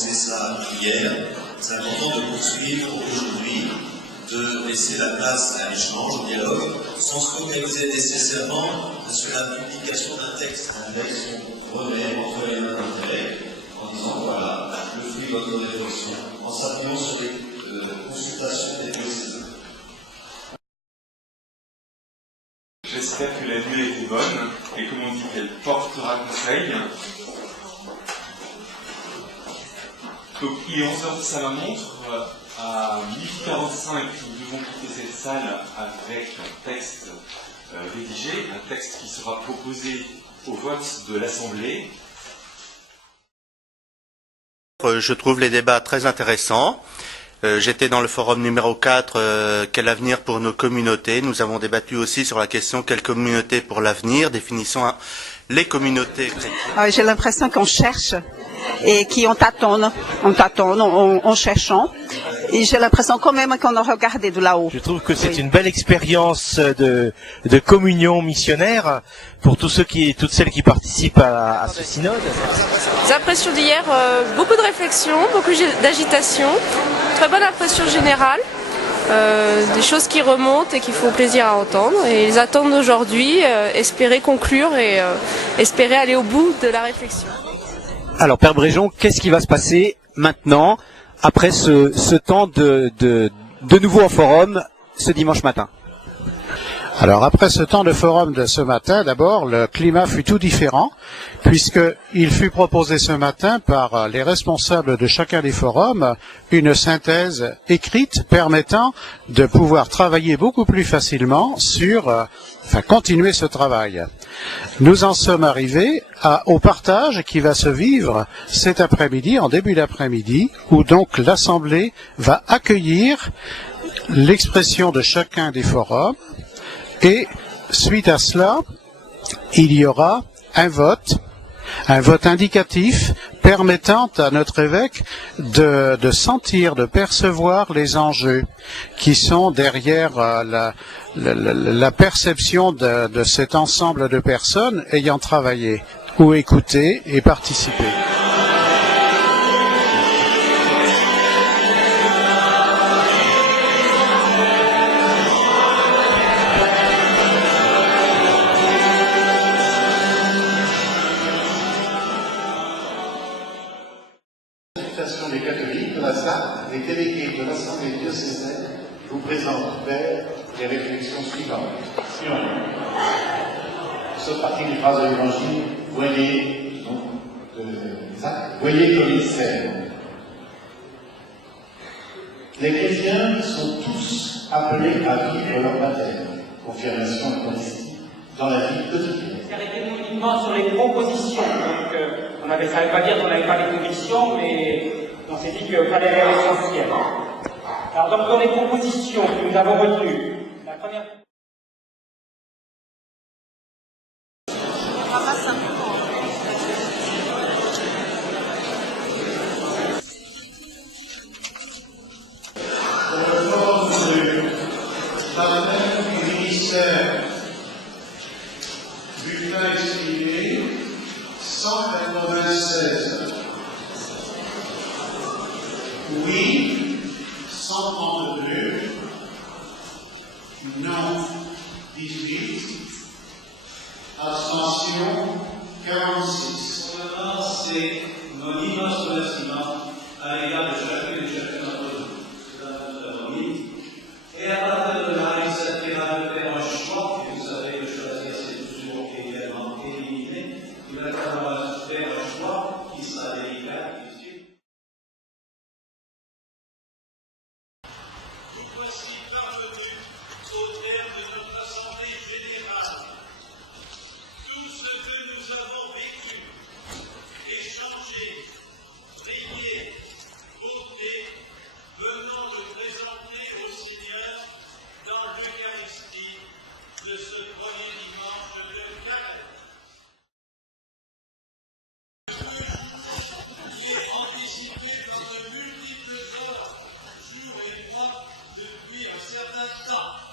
commencé ça hier. C'est important de poursuivre aujourd'hui, de laisser la place à l'échange, au dialogue, sans se focaliser nécessairement sur la publication d'un texte avec son brevet entre les mains d'intérêt, en disant voilà, le fruit de votre réflexion, en s'appuyant sur les consultations des diocésains. J'espère que la nuit a été bonne et comme on dit qu'elle portera conseil. Donc il est 11h, ça ma montre. À 8h45, nous devons quitter cette salle avec un texte rédigé, un texte qui sera proposé au vote de l'Assemblée. Je trouve les débats très intéressants. J'étais dans le forum numéro 4, quel avenir pour nos communautés. Nous avons débattu aussi sur la question quelle communauté pour l'avenir, définissons les communautés chrétiennes. J'ai l'impression qu'on cherche et qu'on tâtonne en cherchant. Et j'ai l'impression quand même qu'on a regardé de là-haut. Je trouve que c'est une belle expérience de communion missionnaire pour tous ceux toutes celles qui participent à ce synode. Les impressions d'hier, beaucoup de réflexion, beaucoup d'agitation, très bonne impression générale, des choses qui remontent et qui font plaisir à entendre. Et ils attendent d'aujourd'hui, espérer conclure et espérer aller au bout de la réflexion. Alors Père Bréjon, qu'est-ce qui va se passer maintenant après ce temps de nouveau en forum ce dimanche matin? Alors après ce temps de forum de ce matin, d'abord le climat fut tout différent puisqu'il fut proposé ce matin par les responsables de chacun des forums une synthèse écrite permettant de pouvoir travailler beaucoup plus facilement continuer ce travail. Nous en sommes arrivés au partage qui va se vivre cet après-midi, en début d'après-midi, où donc l'Assemblée va accueillir l'expression de chacun des forums. Et suite à cela, il y aura un vote indicatif permettant à notre évêque de sentir, de percevoir les enjeux qui sont derrière la perception de cet ensemble de personnes ayant travaillé ou écouté et participé. Des catholiques de la Sarthe, les délégués de l'Assemblée diocésaine, je vous présente Père les réflexions suivantes. Ce parti des phrases de l'Évangile, voyez comme il sème. Les chrétiens sont tous appelés à vivre leur baptême, confirmation eucharistique, dans la vie quotidienne. S'arrêter uniquement sur les propositions, donc ça ne veut pas dire qu'on n'avait pas les convictions, mais on s'est dit qu'il fallait aller à l'essentiel. Alors donc dans les propositions que nous avons retenues, la première... Bulletin exprimé 196. Oui 132. Non 18. Abstention 46. Vraiment, c'est mon immense remerciement à l'égard de chacune et chacun d'entre vous. C'est dans notre remise. Et à partir de là, il s'agira de faire un choix, et vous savez que choisir, c'est toujours également éliminer. Il va falloir faire un choix qui sera délicat, difficile. Nous voici parvenus au terme de notre assemblée générale. Tout ce que nous avons vécu, échangé, prié, voté, venant de présenter au Seigneur dans l'Eucharistie de ce premier dimanche de Carême. Qui est anticipé par de multiples heures, jours et mois, depuis un certain temps.